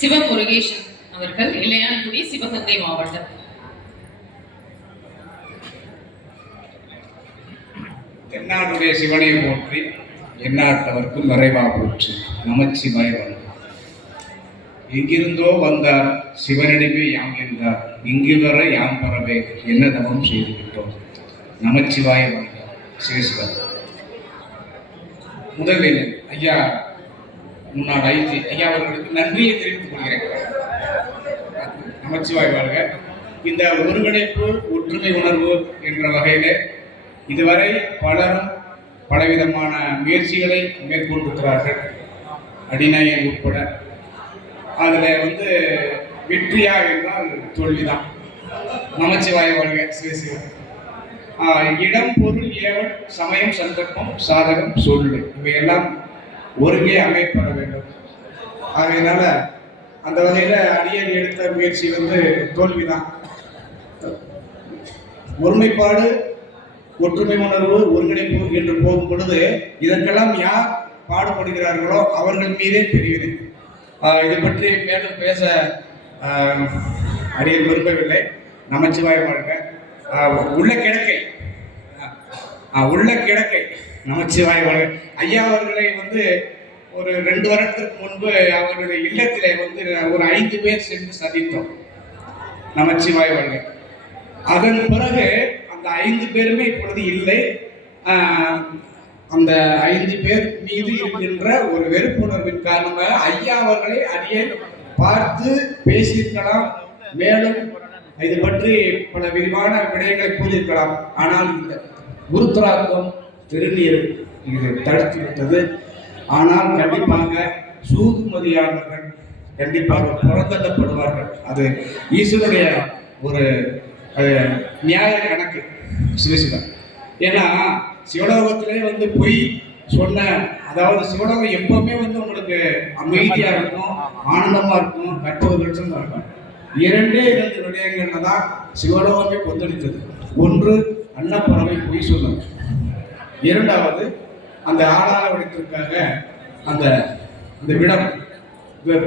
சிவமுருகேசன் அவர்கள் இளையான்குடி சிவகங்கை மாவட்டம். தென்னாடுடைய சிவனை போற்றி எந்நாட்டவர்க்கும் நிறைவா போற்றி. நமச்சி வாழ்க. எங்கிருந்தோ வந்தார் சிவனிடமே யாம் என்றார். இங்கு வர யாம் பரவே என்ன தவம் செய்து விட்டோம். நமச்சிவாய வாழ்க சிவசிவன். முதலில் ஐயா முன்னாள் ஐஜி ஐயா அவர்களுக்கு நன்றியை தெரிவித்துக் கொள்கிறேன். நமச்சிவாய் வாழ்க. இந்த ஒருங்கிணைப்பு ஒற்றுமை உணர்வு என்ற வகையில் இதுவரை பலரும் பலவிதமான முயற்சிகளை மேற்கொண்டிருக்கிறார்கள். அடிநாயகன் உட்பட. அதில் வந்து வெற்றியாக இருந்தால் தோல்விதான். நமச்சிவாய வாழ்க. சிவசிவன் இடம் பொருள் ஏவல் சமயம் சந்தர்ப்பம் சாதகம் சூழ்நிலை. இவையெல்லாம் ஒருங்கே அமைப்பட வேண்டும். ஆகையினால அந்த வகையில அடியன் எடுத்த முயற்சி வந்து தோல்விதான். ஒருமைப்பாடு ஒற்றுமை உணர்வு ஒருங்கிணைப்பு என்று போகும் பொழுது இதற்கெல்லாம் யார் பாடுபடுகிறார்களோ அவர்கள் மீதே தெரியுது இது பற்றி மேலும் பேச அறிய விரும்பவில்லை. நமச்சிவாய வாழ்க. உள்ள கிழக்கை. உள்ள கிழக்கை. நமச்சிவாய் வாழ்க ஐயா அவர்களை வந்து ஒரு ரெண்டு வருடத்திற்கு முன்பு அவர்களுடைய இல்லத்திலே வந்து ஒரு ஐந்து பேர் சென்று சந்தித்தோம். நமச்சிவாய் வாழ்க அதன் பிறகு அந்த ஐந்து பேருமே இப்பொழுது இல்லை. அந்த ஐந்து பேர் மீது இருக்கின்ற ஒரு வெறுப்புணர்வின் காரணமாக ஐயா அவர்களை அடியே பார்த்து பேசியிருக்கலாம். மேலும் இது பற்றி பல விரிவான விடயங்களை கூறியிருக்கலாம். ஆனால் இந்த குருத்தராக்கம் திருநீர் இது தடுத்து விட்டது. ஆனால் கண்டிப்பாக சூதுமதியாளர்கள் கண்டிப்பாக புறந்தள்ளப்படுவார்கள். அது ஈஸ்வருடைய ஒரு நியாய கணக்கு சிவசிவன் ஏன்னா சிவலோகத்திலே வந்து பொய் சொன்ன அதாவது சிவலோகம் எப்பவுமே வந்து உங்களுக்கு அமைதியா இருக்கும் ஆனந்தமா இருக்கும் கற்பகட்சமா இருக்கும் இரண்டே இரண்டு விடயங்கள்ல தான் சிவலோகமே கொந்தளித்தது. ஒன்று அன்னப்பறவை பொய் சொன்னது. இரண்டாவது அந்த ஆளாள வடிவத்திற்காக அந்த அந்த விடம்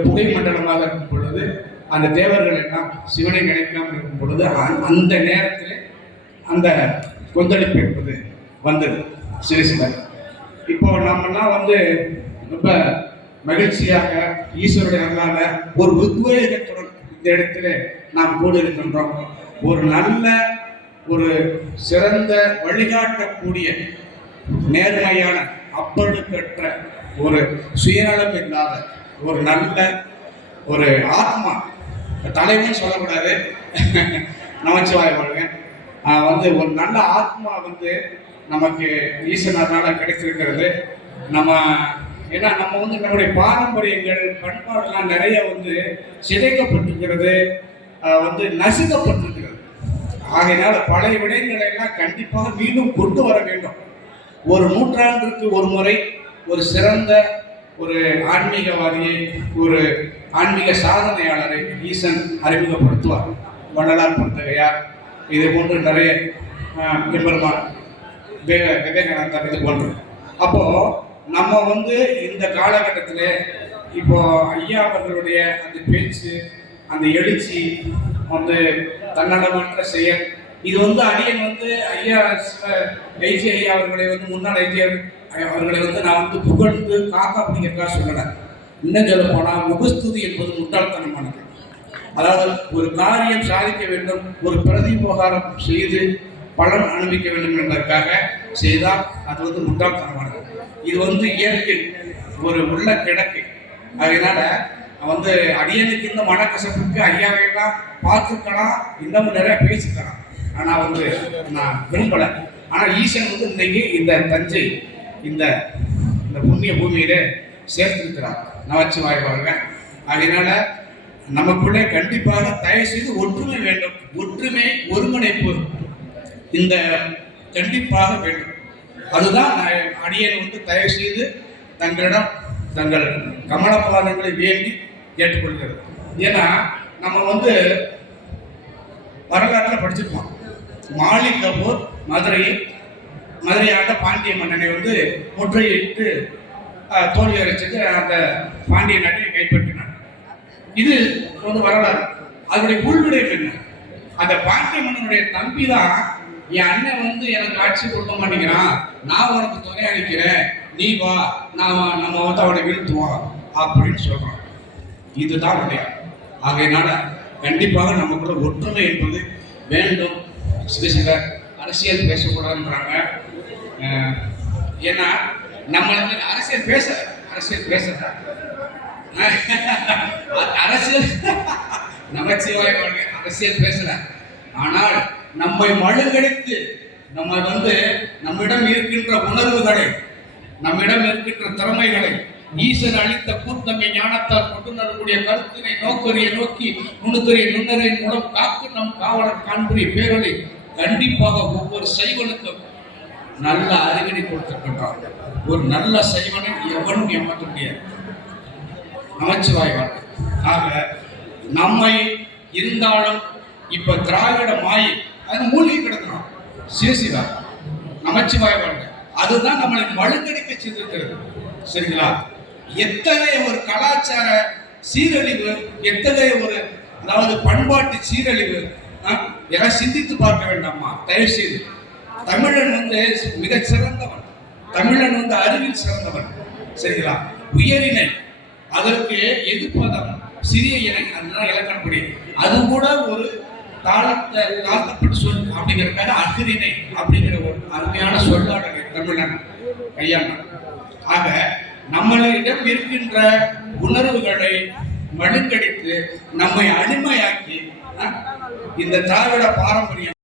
புகை மண்டலமாக இருக்கும் பொழுது அந்த தேவர்கள் எல்லாம் சிவனை நினைக்காமல் இருக்கும் பொழுது அந்த- அந்த நேரத்தில் அந்த கொந்தளிப்பு என்பது வந்தது. சிவசிவன் இப்போ நம்மெல்லாம் வந்து ரொம்ப மகிழ்ச்சியாக ஈஸ்வருடைய அல்லாத ஒரு உத்வேகத்துடன் இந்த இடத்துல நாம் கூட இருக்கின்றோம் ஒரு நல்ல ஒரு சிறந்த வழிகாட்டக்கூடிய நேர்மையான அப்பழுக்கற்ற ஒரு சுயநலம் இல்லாத ஒரு நல்ல ஒரு ஆத்மா. தலைவன் சொல்லக்கூடாது. நமச்சிவாய வாழ்க. வந்து ஒரு நல்ல ஆத்மா வந்து நமக்கு ஈசனால கிடைத்திருக்கிறது. நம்ம ஏன்னா நம்ம வந்து நம்முடைய பாரம்பரியங்கள் பண்பாடுலாம் நிறைய வந்து சிதைக்கப்பட்டிருக்கிறது. வந்து நசுக்கப்பட்டிருக்கிறது. ஆகையினால பழைய விடயங்களை எல்லாம் கண்டிப்பாக மீண்டும் கொண்டு வர வேண்டும். ஒரு நூற்றாண்டுக்கு ஒரு முறை ஒரு சிறந்த ஒரு ஆன்மீகவாதியை ஒரு ஆன்மீக சாதனையாளரை ஈசன் அறிமுகப்படுத்துவார். வள்ளலார் பந்தகையார் இது போன்று நிறைய எம்பெருமான் விவேக விவேகானந்தர் இது போன்று. அப்போ நம்ம வந்து இந்த காலகட்டத்தில் இப்போ ஐயா அவர்களுடைய அந்த பேச்சு அந்த எழுச்சி வந்து தன்னடமற்ற செயல் இது வந்து அடியன் வந்து ஐயா ஐஜி ஐயா அவர்களை வந்து முன்னாள் ஐஜி அவர்களை வந்து நான் வந்து புகழ்ந்து காக்கா அப்படிங்கிறதுக்காக சொல்லலை. இன்னும் சொல்ல போனால் முகஸ்துதி என்பது முட்டாள்தனமானது. அதாவது ஒரு காரியம் சாதிக்க வேண்டும் ஒரு பிரதிபகாரம் செய்து பலன் அனுபவிக்க வேண்டும் என்பதற்காக செய்தால் அது வந்து முட்டாள்தனமானது. இது வந்து இயற்கை ஒரு உள்ள கிடக்கு. அதனால வந்து அடியனுக்கு இந்த மனக்கசப்புக்கு ஐயாவை தான் பார்த்துக்கலாம் இன்னமும் நிறைய பேசிக்கலாம். ஆனால் வந்து நான் விரும்பலை. ஆனால் ஈசன் வந்து இன்னைக்கு இந்த தஞ்சை இந்த இந்த புண்ணிய பூமியில சேர்த்திருக்கிறார். நமச்சிவாய் வாழ்க அதனால நமக்குள்ளே கண்டிப்பாக தயவு செய்து ஒற்றுமை வேண்டும். ஒற்றுமை ஒருங்கிணைப்பு இந்த கண்டிப்பாக வேண்டும். அதுதான் நான் வந்து தயவு செய்து தங்களிடம் தங்கள் கமலபாதங்களை வேண்டி கேட்டுக்கொள்கிறது. ஏன்னா நம்ம வந்து வரலாற்றில் படிச்சிருப்போம். மாலிக் கபூர் மதுரையில் மதுரையாண்ட பாண்டிய மன்னனை வந்து முற்றுகையிட்டு தோல்வி அரைச்சிட்டு அந்த பாண்டிய நாட்டை கைப்பற்றினார். இது வந்து வரலாறு. அதனுடைய உள்விடயம் என்ன? அந்த பாண்டிய மன்னனுடைய தம்பி தான் என் அண்ணன் வந்து எனக்கு ஆட்சி கொடுக்க மாட்டேங்கிறான். நான் உனக்கு துணை அளிக்கிறேன் நீ வா. நான் நம்ம வந்து அவனை வீழ்த்துவோம். அப்படின்னு சொல்றான். இதுதான் உடைய ஆகையினால கண்டிப்பாக நமக்குள்ள ஒற்றுமை என்பது வேண்டும். சில அரசியல் பேசக்கூடாதுன்றாங்க. ஏன்னா நம்ம அரசியல் பேச அரசியல் பேசுறதா அரசியல் நமச்சிவாய அரசியல் பேசல. ஆனால் நம்மை மழுங்கடித்து நம்ம வந்து நம்மிடம் இருக்கின்ற உணர்வுகளை நம்மிடம் இருக்கின்ற திறமைகளை ஈசன் அளித்த கூத்தமை ஞானத்தால் கொண்டுணரக்கூடிய கருத்தினை நோக்கரியை நோக்கி நுணுக்கரிய நுண்ணறியின் மூலம் காக்கு நம் காவலர் காண்புரிய பேரொழி கண்டிப்பாக ஒவ்வொரு சைவனுக்கும் நல்ல அறிவினை கொடுத்திருக்கின்றான் ஒரு நல்ல சைவனை எவனும் ஏமாற்ற முடியாது. நமச்சிவாய்வான் ஆக நம்மை இருந்தாலும் இப்ப திராவிட மாயை அது மூழ்கி கிடக்கிறோம் சிவசிவா நமச்சிவாய் வாழ்க்கை அதுதான் நம்மளை மழுங்கடிக்க செய்திருக்கிறது. சரிங்களா? எத்தகைய ஒரு கலாச்சார சீரழிவு எத்தகைய ஒரு அதாவது பண்பாட்டு சீரழிவு ஆ? சிந்தித்து பார்க்க வேண்டாமா தயவு செய்து தமிழன் வந்து மிக சிறந்தவன். தமிழன் வந்து அறிவில் சிறந்தவன். சரிங்களா? உயரினை. அதற்கு எதிர்ப்பதம் சிறிய இணை. அதுதான் இலக்கணப்படி அது கூட ஒரு தாழ்த்த தாழ்த்தப்பட்டு சொல் அப்படிங்கிறக்காக அகிரிணை அப்படிங்கிற ஒரு அருமையான சொல்லாடலை தமிழன் கையாண்டான். ஆக நம்மளிடம் இருக்கின்ற உணர்வுகளை மழுங்கடித்து நம்மை அடிமையாக்கி இந்த திராவிட பாரம்பரியம்